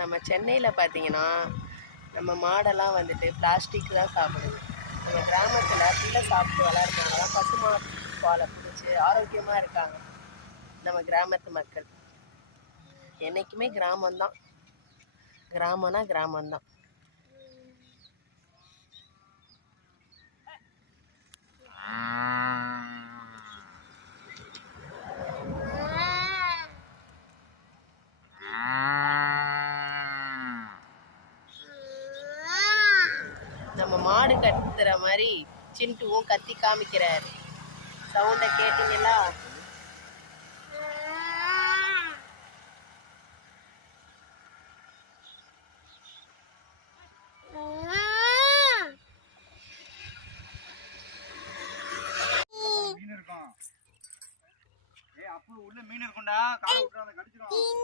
நம்ம சென்னையில் பார்த்தீங்கன்னா நம்ம மாடெல்லாம் வந்துட்டு பிளாஸ்டிக் தான் சாப்பிடுது. நம்ம கிராமத்தில் பிள்ளை சாப்பிட்டு வளர்றதுனால பசுமா பாலை பிடிச்சி ஆரோக்கியமாக இருக்காங்க நம்ம கிராமத்து மக்கள். என்றைக்குமே கிராமம்தான், கிராமம்னா கிராமம்தான். நம்ம மாடு கத்துற மாதிரி சிண்டுவும் கத்தி காமிக்கிறாரு. சவுண்டை கேட்டீங்களா? மீன் இருக்கும். அப்போ உள்ள மீன் இருக்கும்டா, காலை விட்டுறாத, கடிச்சிடும்.